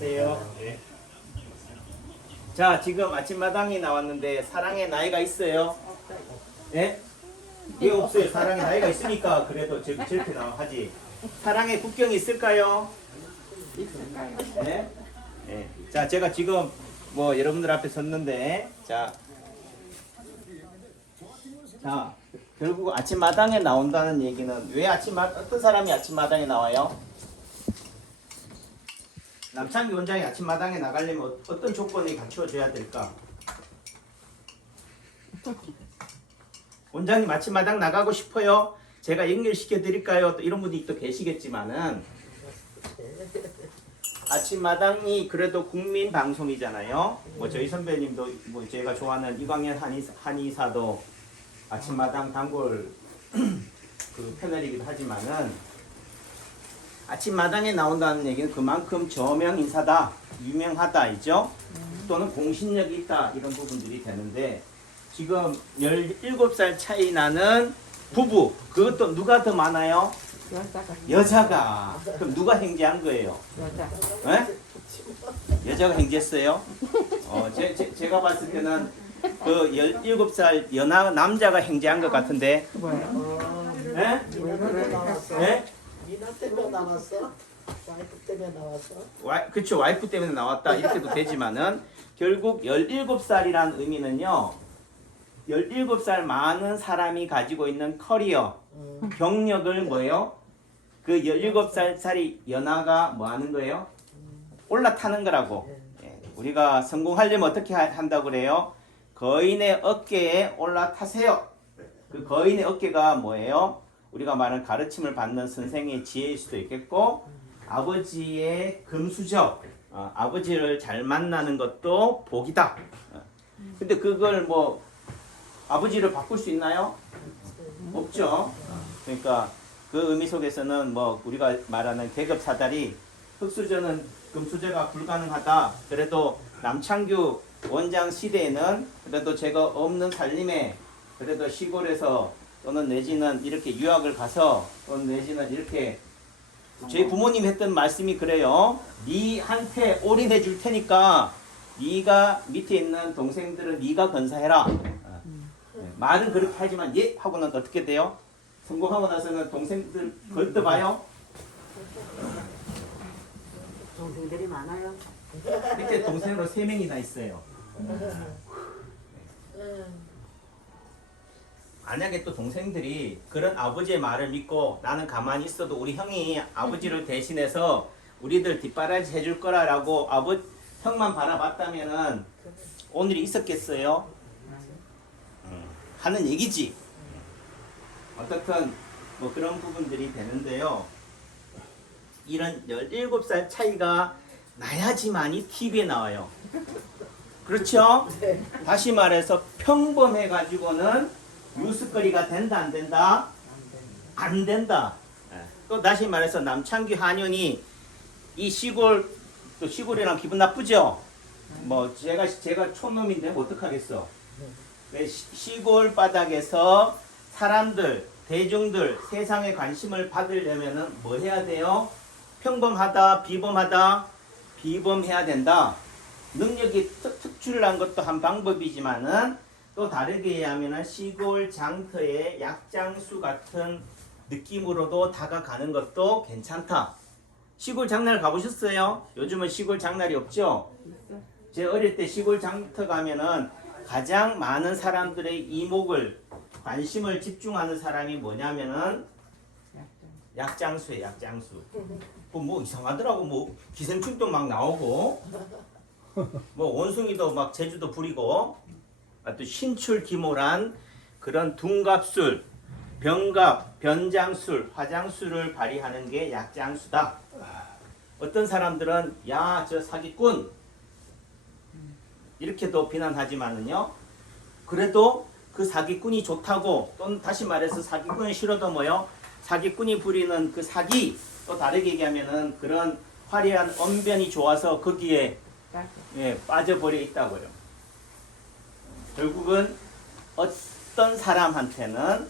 안녕하세요. 네. 자, 지금 아침마당이 나왔는데 사랑의 나이가 있어요? 예? 왜 없어요? 사랑의 나이가 있으니까 그래도 저렇게 하지. 사랑의 국경이 있을까요? 네? 네. 자, 제가 지금 뭐 여러분들 앞에 섰는데 자, 결국 아침마당에 나온다는 얘기는 왜 어떤 사람이 아침마당에 나와요? 남창기 원장이 아침마당에 나가려면 어떤 조건이 갖추어져야 될까? 원장님 아침마당 나가고 싶어요? 제가 연결시켜 드릴까요? 또 이런 분이 또 계시겠지만은 아침마당이 그래도 국민 방송이잖아요. 뭐 저희 선배님도 뭐 제가 좋아하는 이광현 한의사도 아침마당 단골 그 패널이기도 하지만은 아침마당에 나온다는 얘기는 그만큼 저명 인사다, 유명하다이죠. 또는 공신력이 있다 이런 부분들이 되는데 지금 17살 차이 나는 부부 그것도 누가 더 많아요? 여자가. 그럼 누가 행제한 거예요? 여자가 행제했어요? 제가 봤을 때는 그 17살 남자가 행제한 것 같은데. 예? 예? 미나 때문에 나왔어? 와이프 때문에 나왔어? 그쵸, 와이프 때문에 나왔다 이렇게도 되지만은 결국 17살이란 의미는요 17살 많은 사람이 가지고 있는 커리어 경력을 뭐예요? 그 17살짜리 연하가 뭐 하는 거예요? 올라타는 거라고. 예, 우리가 성공하려면 어떻게 한다고 그래요? 거인의 어깨에 올라타세요. 그 거인의 어깨가 뭐예요? 우리가 말하는 가르침을 받는 선생의 지혜일 수도 있겠고 아버지의 금수저, 아버지를 잘 만나는 것도 복이다. 근데 그걸 뭐 아버지를 바꿀 수 있나요? 없죠. 그러니까 그 의미 속에서는 뭐 우리가 말하는 계급 사다리 흑수저는 금수저가 불가능하다. 그래도 남창규 원장 시대에는 그래도 제가 없는 살림에 그래도 시골에서 또는 내지는 이렇게 유학을 가서 또는 내지는 이렇게 저희 부모님 했던 말씀이 그래요. 니한테 올인해 줄 테니까 니가 밑에 있는 동생들은 니가 건사해라. 말은 그렇게 하지만 예 하고는 어떻게 돼요? 성공하고 나서는 동생들 걸떠봐요. 동생들이 많아요. 밑에 동생으로 3명이나 있어요. 만약에 또 동생들이 그런 아버지의 말을 믿고 나는 가만히 있어도 우리 형이 아버지를 대신해서 우리들 뒷바라지 해줄 거라고 형만 바라봤다면은 오늘이 있었겠어요? 하는 얘기지. 어떻든 뭐 그런 부분들이 되는데요. 이런 17살 차이가 나야지만이 TV에 나와요. 그렇죠? 다시 말해서 평범해가지고는 뉴스거리가 된다 안 된다? 안 된다. 또 다시 말해서 남창규 한윤이 이 시골 또 시골이랑 기분 나쁘죠? 뭐 제가 촌놈인데 뭐 어떡하겠어? 시골 바닥에서 사람들 대중들 세상에 관심을 받으려면은 뭐 해야 돼요? 평범하다 비범하다 비범해야 된다. 능력이 특출난 것도 한 방법이지만은 또 다르게 얘기하면 시골 장터의 약장수 같은 느낌으로도 다가가는 것도 괜찮다. 시골 장날 가보셨어요? 요즘은 시골 장날이 없죠? 제 어릴 때 시골 장터 가면은 가장 많은 사람들의 이목을 관심을 집중하는 사람이 뭐냐면은 약장수예요. 약장수. 뭐 이상하더라고. 뭐 기생충도 막 나오고 뭐 원숭이도 막 제주도 부리고 또 신출기몰한 그런 둔갑술, 병갑, 변장술, 화장술을 발휘하는 게 약장수다. 어떤 사람들은 야, 저 사기꾼 이렇게도 비난하지만은요. 그래도 그 사기꾼이 좋다고 또는 다시 말해서 사기꾼이 싫어도 뭐요? 사기꾼이 부리는 그 사기 또 다르게 얘기하면은 그런 화려한 언변이 좋아서 거기에 빠져버려 있다고요. 결국은 어떤 사람한테는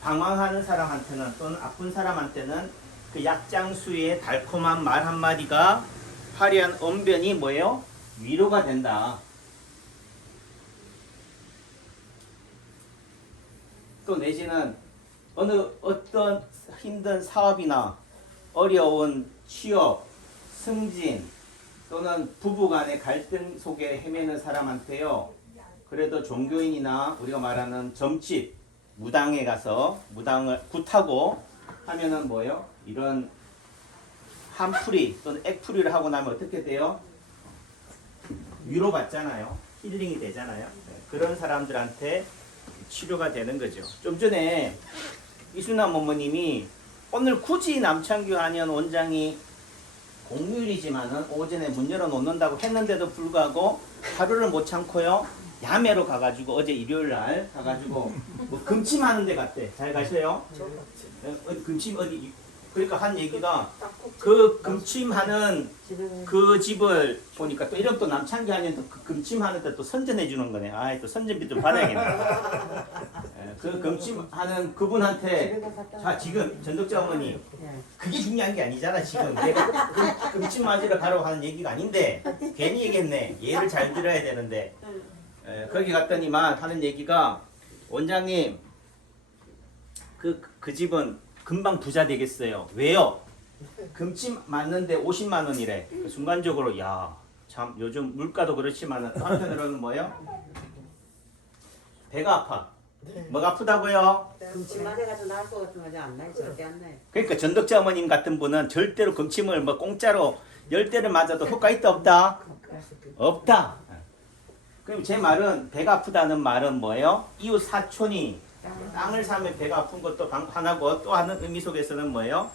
방황하는 사람한테는 또는 아픈 사람한테는 그 약장수의 달콤한 말 한마디가 화려한 언변이 뭐예요? 위로가 된다. 또 내지는 어떤 힘든 사업이나 어려운 취업, 승진 또는 부부간의 갈등 속에 헤매는 사람한테요. 그래도 종교인이나 우리가 말하는 점집, 무당에 가서 무당을 굿하고 하면은 뭐예요? 이런 한풀이 또는 액풀이를 하고 나면 어떻게 돼요? 위로받잖아요. 힐링이 되잖아요. 그런 사람들한테 치료가 되는 거죠. 좀 전에 이순남 어머님이 오늘 굳이 남창규 한의원 원장이 공휴일이지만은 오전에 문 열어놓는다고 했는데도 불구하고 하루를 못 참고요. 야매로 가가지고 어제 일요일 날 가가지고 뭐 금침하는 데 갔대. 잘 가세요? 어디 금침 어디 그러니까 한 얘기가 그 금침하는 그 집을 보니까 또 이런 또 남창기 하면 그 금침하는데 또 선전해 주는 거네. 아, 또 선전비 좀 받아야겠네. 그 금침하는 그분한테 자 지금 전덕자 어머니 그게 중요한 게 아니잖아 지금 내가 금침 맞으러 가라고 하는 얘기가 아닌데 괜히 얘기했네. 얘를 잘 들어야 되는데 거기 갔더니만 하는 얘기가 원장님 그 집은 금방 부자 되겠어요. 왜요? 금침 맞는데 50만 원이래. 순간적으로 야 참 요즘 물가도 그렇지만 한편으로는 뭐예요? 배가 아파. 뭐가 아프다고요? 금치 맞아가지고 나을 것 같은 거지 안 나요. 절대 안 나요. 그러니까 전덕자 어머님 같은 분은 절대로 금침을 뭐 공짜로 10대를 맞아도 효과 있다 없다? 없다. 그럼 제 말은 배가 아프다는 말은 뭐예요? 이웃 사촌이 땅을 사면 배가 아픈 것도 하나고 또 하는 의미 속에서는 뭐예요?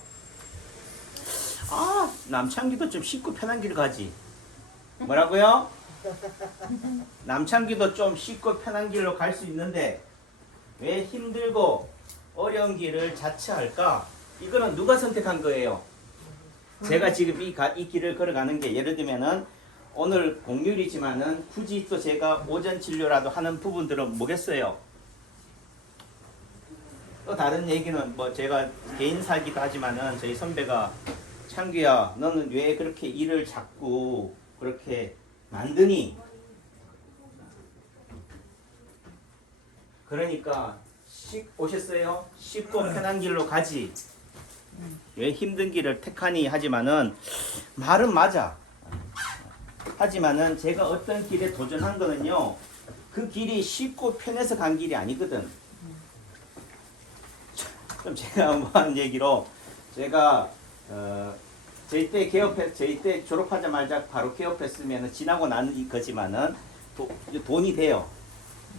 아 남창기도 좀 쉽고 편한 길 가지. 뭐라고요? 남창기도 좀 쉽고 편한 길로 갈 수 있는데 왜 힘들고 어려운 길을 자처할까? 이거는 누가 선택한 거예요? 제가 지금 이 길을 걸어가는 게 예를 들면은 오늘 공휴일이지만은 굳이 또 제가 오전 진료라도 하는 부분들은 뭐겠어요? 또 다른 얘기는 뭐 제가 개인사기도 하지만은 저희 선배가 창규야 너는 왜 그렇게 일을 자꾸 그렇게 만드니? 그러니까 오셨어요? 쉽고 편한 길로 가지. 왜 힘든 길을 택하니 하지만은 말은 맞아. 하지만은 제가 어떤 길에 도전한 거는요. 그 길이 쉽고 편해서 간 길이 아니거든. 좀 제가 뭐 한 얘기로 제가 저희 때 졸업하자마자 바로 개업했으면 지나고 나는 거지만은 돈이 돼요.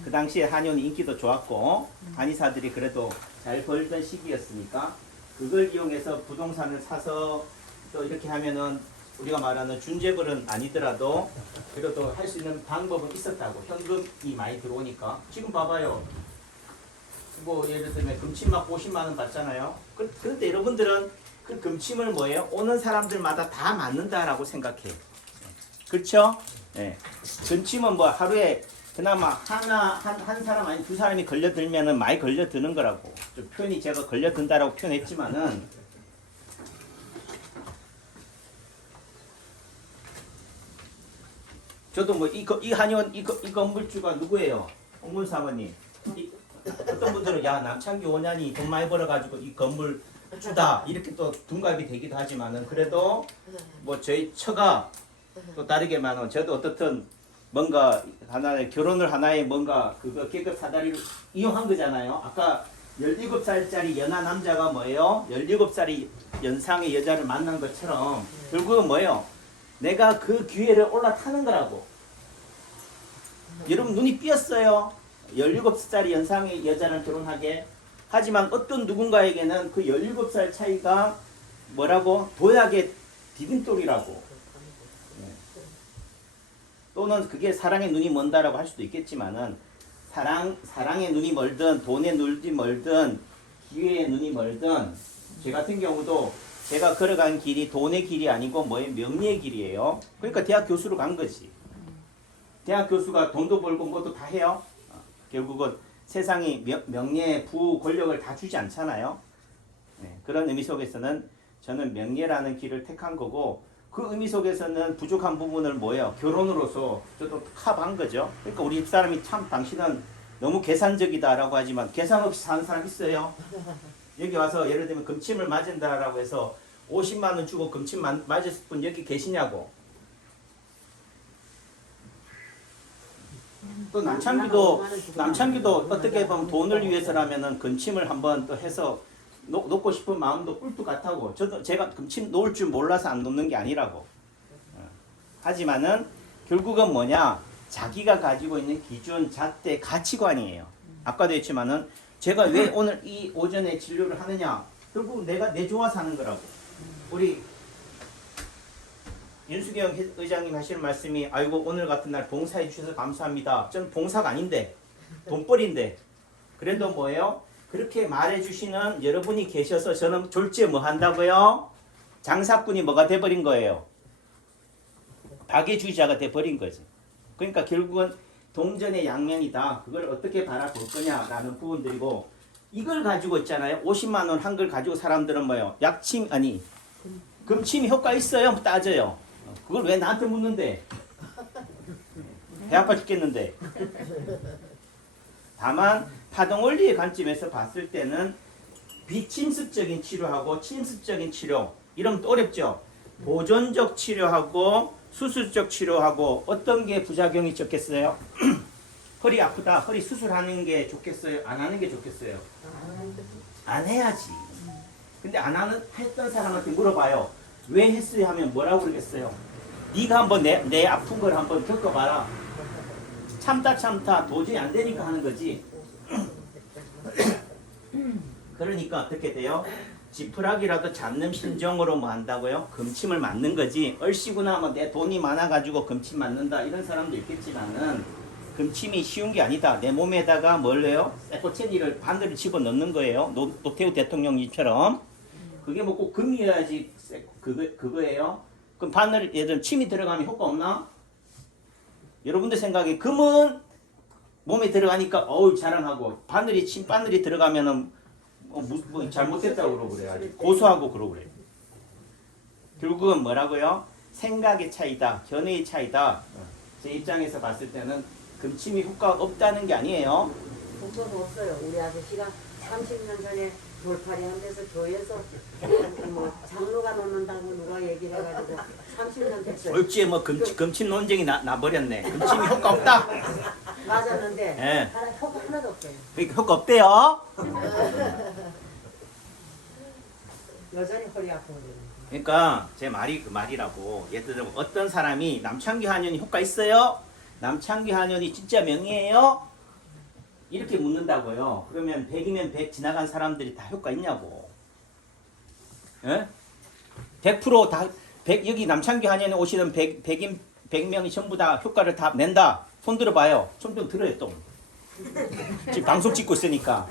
그 당시에 한의원 인기도 좋았고 한의사들이 그래도 잘 벌던 시기였으니까 그걸 이용해서 부동산을 사서 또 이렇게 하면은 우리가 말하는 준재벌은 아니더라도 그래도 할 수 있는 방법은 있었다고. 현금이 많이 들어오니까 지금 봐봐요. 뭐 예를 들면 금침 맞고 50만 원 받잖아요. 그런데 여러분들은 그 금침을 뭐예요? 오는 사람들마다 다 맞는다라고 생각해. 그렇죠? 네. 금침은 뭐 하루에 그나마 한 사람 아니 두 사람이 걸려들면은 많이 걸려드는 거라고. 좀 표현이 제가 걸려든다라고 표현했지만은 저도 뭐 이 한의원 이 건물주가 누구예요? 홍문 사모님. 어떤 분들은 야 남창기 원ян이 돈 많이 벌어가지고 이 건물 주다 이렇게 또 둔갑이 되기도 하지만은 그래도 뭐 저희 처가 또 다르게만은 저도 어떻든 뭔가 하나의 결혼을 하나의 뭔가 그거 계급 사다리를 이용한 거잖아요. 아까 17살짜리 연하 남자가 뭐예요? 17살이 연상의 여자를 만난 것처럼 결국은 뭐예요? 내가 그 기회를 올라타는 거라고. 여러분 눈이 삐었어요. 17살짜리 연상의 여자를 결혼하게. 하지만 어떤 누군가에게는 그 17살 차이가 뭐라고? 도약의 디딤돌이라고. 또는 그게 사랑의 눈이 먼다라고 할 수도 있겠지만은 사랑의 눈이 멀든 돈의 눈이 멀든 기회의 눈이 멀든 제 같은 경우도 제가 걸어간 길이 돈의 길이 아니고 뭐의 명예의 길이에요. 그러니까 대학 교수로 간 거지. 대학 교수가 돈도 벌고 뭐도 다 해요. 결국은 세상이 명예, 부, 권력을 다 주지 않잖아요. 네, 그런 의미 속에서는 저는 명예라는 길을 택한 거고 그 의미 속에서는 부족한 부분을 뭐예요? 결혼으로서 저도 커버한 거죠. 그러니까 우리 집사람이 참 당신은 너무 계산적이다라고 하지만 계산 없이 사는 사람 있어요. 여기 와서 예를 들면 금침을 맞은다라고 해서 50만 원 주고 금침 맞았을 분 여기 계시냐고. 또 남창규도 어떻게 보면 돈을 위해서라면은 금침을 한번 또 해서 놓고 싶은 마음도 꿀뚝 같다고. 저도 제가 금침 놓을 줄 몰라서 안 놓는 게 아니라고. 하지만은 결국은 뭐냐? 자기가 가지고 있는 기준, 잣대, 가치관이에요. 아까도 했지만은 제가 왜 오늘 이 오전에 진료를 하느냐? 결국 내가 내 좋아서 하는 거라고. 우리 윤수경 의장님 하시는 말씀이 아이고 오늘 같은 날 봉사해 주셔서 감사합니다. 저는 봉사가 아닌데 돈벌인데 그래도 뭐예요? 그렇게 말해 주시는 여러분이 계셔서 저는 졸지에 뭐 한다고요? 장사꾼이 뭐가 돼버린 거예요? 박애주의자가 돼버린 거지. 그러니까 결국은 동전의 양면이다. 그걸 어떻게 바라볼 거냐라는 부분들이고 이걸 가지고 있잖아요. 50만 원 한 걸 가지고 사람들은 뭐예요? 약침 아니 금침이 효과 있어요? 따져요. 그걸 왜 나한테 묻는데? 배 아파 죽겠는데. 다만 파동원리의 관점에서 봤을 때는 비침습적인 치료하고 침습적인 치료 이러면 또 어렵죠. 보존적 치료하고 수술적 치료하고 어떤 게 부작용이 적겠어요? 허리 아프다. 허리 수술하는 게 좋겠어요? 안 하는 게 좋겠어요? 안 해야지. 근데 안 하는 했던 사람한테 물어봐요. 왜 했어요? 하면 뭐라고 그러겠어요? 네가 한번 내 아픈 걸 한번 겪어봐라. 참다 도저히 안 되니까 하는 거지. 그러니까 어떻게 돼요? 지푸라기라도 잡는 심정으로 뭐 한다고요? 금침을 맞는 거지. 얼씨구나 뭐 내 돈이 많아가지고 금침 맞는다 이런 사람도 있겠지만은 금침이 쉬운 게 아니다. 내 몸에다가 뭘 해요? 세포체니를 바늘을 집어넣는 거예요. 노태우 대통령님처럼. 그게 뭐 꼭 금이어야지 그거예요. 그럼 바늘 예를 들면 침이 들어가면 효과 없나? 여러분들 생각에 금은 몸에 들어가니까 어우 자랑하고 바늘이 들어가면은 뭐 잘못됐다고 그러고 그래요. 고소하고 그러고 그래요. 결국은 뭐라고요? 생각의 차이다. 견해의 차이다. 제 입장에서 봤을 때는 금침이 효과가 없다는 게 아니에요. 효과가 없어요. 우리 아저씨가 30년 전에 돌팔이 한 데서 교회에서 뭐 장로가 놓는다고 누가 얘기를 해가지고 30년 됐어요. 얼지에 뭐 금침 논쟁이 나버렸네. 금침이 효과 없다. 맞았는데 예. 효과 하나도 없어요. 그러니까 효과 없대요. 여전히 허리 아프고 그래요. 그러니까 제 말이 그 말이라고. 예를 들면 어떤 사람이 남창기 한연이 효과 있어요? 남창기 한연이 진짜 명의예요? 이렇게 묻는다고요. 그러면 100이면 100 지나간 사람들이 다 효과 있냐고. 예? 100% 다 100 여기 남창기 한연에 오시는 100명이 전부 다 효과를 다 낸다. 손 들어봐요. 손 좀 들어요 또. 지금 방송 찍고 있으니까.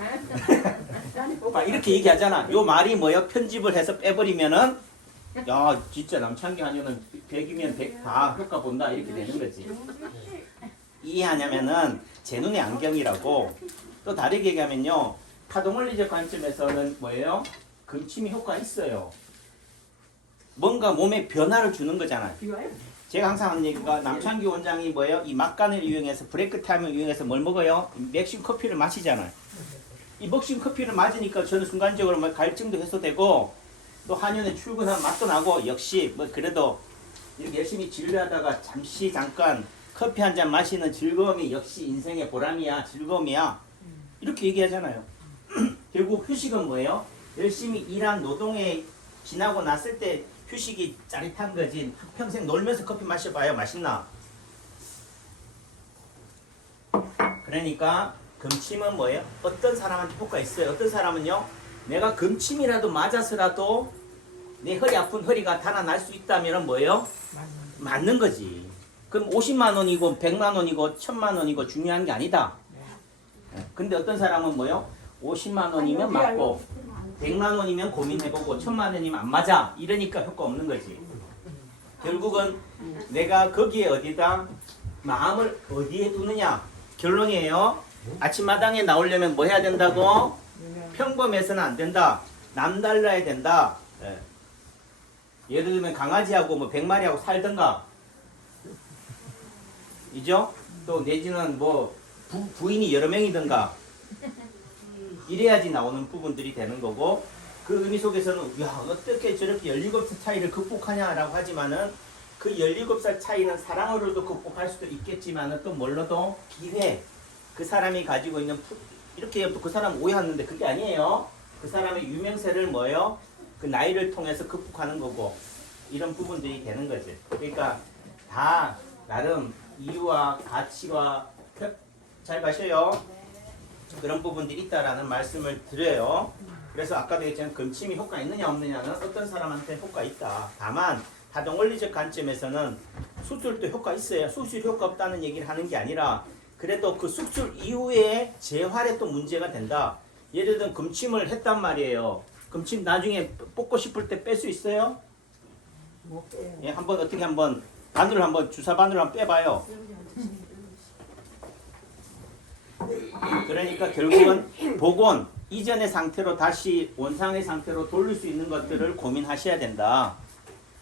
이렇게 얘기하잖아. 요 말이 뭐예요? 편집을 해서 빼버리면은 야 진짜 남창기 한연은 100이면 100 다 효과 본다 이렇게 되는 거지. 이해하냐면은 제 눈의 안경이라고. 또 다르게 얘기하면요. 파동원리적 관점에서는 뭐예요? 금침이 효과 있어요. 뭔가 몸에 변화를 주는 거잖아요. 제가 항상 하는 얘기가 남창기 원장이 뭐예요? 이 막간을 이용해서 브레이크 타임을 이용해서 뭘 먹어요? 맥심 커피를 마시잖아요. 이 맥심 커피를 맞으니까 저는 순간적으로 뭐 갈증도 해소되고 또 한연에 출근하면 맛도 나고 역시 뭐 그래도 이렇게 열심히 진료하다가 잠깐 커피 한 잔 마시는 즐거움이 역시 인생의 보람이야, 즐거움이야. 이렇게 얘기하잖아요. 결국 휴식은 뭐예요? 열심히 일한 노동에 지나고 났을 때 휴식이 짜릿한 거지. 평생 놀면서 커피 마셔봐야 맛있나? 그러니까 금침은 뭐예요? 어떤 사람한테 효과 있어요. 어떤 사람은요. 내가 금침이라도 맞아서라도 내 허리 아픈 허리가 달아날 수 있다면 뭐예요? 맞는 거지. 그럼 50만 원이고 100만 원이고 1000만 원이고 중요한 게 아니다. 근데 어떤 사람은 뭐요? 50만 원이면 맞고 100만 원이면 고민해보고 1000만 원이면 안 맞아. 이러니까 효과 없는 거지. 결국은 내가 거기에 어디다 마음을 어디에 두느냐. 결론이에요. 아침마당에 나오려면 뭐 해야 된다고? 평범해서는 안 된다. 남달라야 된다. 예를 들면 강아지하고 뭐 100마리하고 살든가. 이죠? 또 내지는 뭐 부인이 여러 명이든가. 이래야지 나오는 부분들이 되는 거고, 그 의미 속에서는 야 어떻게 저렇게 17살 차이를 극복하냐라고 하지만은 그 17살 차이는 사랑으로도 극복할 수도 있겠지만은 또 뭘로도 기회, 그 사람이 가지고 있는 이렇게 그 사람 오해하는데 그게 아니에요. 그 사람의 유명세를 뭐예요? 그 나이를 통해서 극복하는 거고, 이런 부분들이 되는 거지. 그러니까 다 나름 이유와 가치와 잘 가셔요. 그런 부분들이 있다라는 말씀을 드려요. 그래서 아까도 얘기했지만 금침이 효과 있느냐 없느냐는 어떤 사람한테 효과 있다. 다만 다동원리적 관점에서는 수술도 효과 있어요. 수술 효과 없다는 얘기를 하는 게 아니라 그래도 그 수술 이후에 재활에 또 문제가 된다. 예를 들면 금침을 했단 말이에요. 금침 나중에 뽑고 싶을 때 뺄 수 있어요? 못 빼요. 예, 한번 어떻게 한번 바늘을 한번 주사 바늘을 한번 빼봐요. 그러니까 결국은 복원 이전의 상태로 다시 원상의 상태로 돌릴 수 있는 것들을 고민하셔야 된다.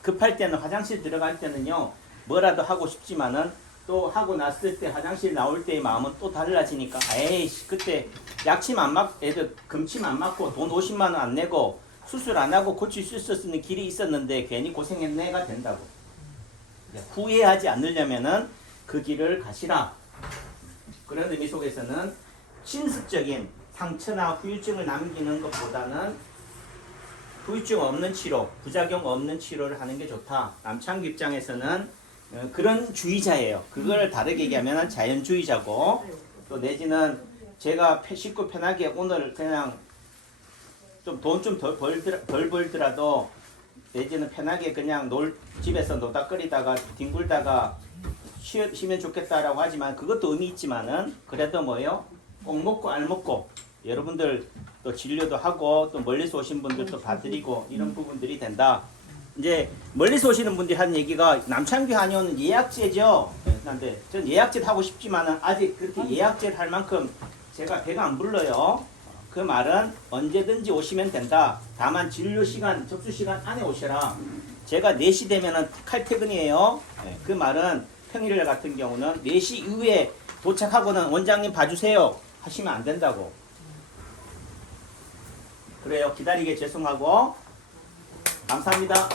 급할 때는 화장실 들어갈 때는요 뭐라도 하고 싶지만은 또 하고 났을 때 화장실 나올 때의 마음은 또 달라지니까 에이씨 그때 약침 안 맞 애들 금침 안 맞고 돈 50만 원 안 내고 수술 안 하고 고칠 수 있었는 길이 있었는데 괜히 고생했네가 된다고. 후회하지 않으려면은 그 길을 가시라. 그런 의미 속에서는 신습적인 상처나 후유증을 남기는 것보다는 후유증 없는 치료, 부작용 없는 치료를 하는 게 좋다. 남창규 입장에서는 그런 주의자예요. 그걸 다르게 얘기하면 자연주의자고, 또 내지는 제가 쉽고 편하게 오늘 그냥 좀 돈 좀 덜 벌더라도 내지는 편하게 그냥 집에서 노닥거리다가 뒹굴다가 쉬면 좋겠다라고 하지만 그것도 의미 있지만은 그래도 뭐예요? 꼭 먹고 알 먹고 여러분들 또 진료도 하고 또 멀리서 오신 분들도 봐드리고 이런 부분들이 된다. 이제 멀리서 오시는 분들이 하는 얘기가 남창규 한의원은 예약제죠. 근데 전 예약제 하고 싶지만은 아직 그렇게 예약제를 할 만큼 제가 배가 안 불러요. 그 말은 언제든지 오시면 된다. 다만 진료 시간, 접수 시간 안에 오셔라. 제가 4시 되면은 칼퇴근이에요. 그 말은 평일 같은 경우는 4시 이후에 도착하고는 원장님 봐주세요 하시면 안 된다고. 그래요. 기다리게 죄송하고 감사합니다.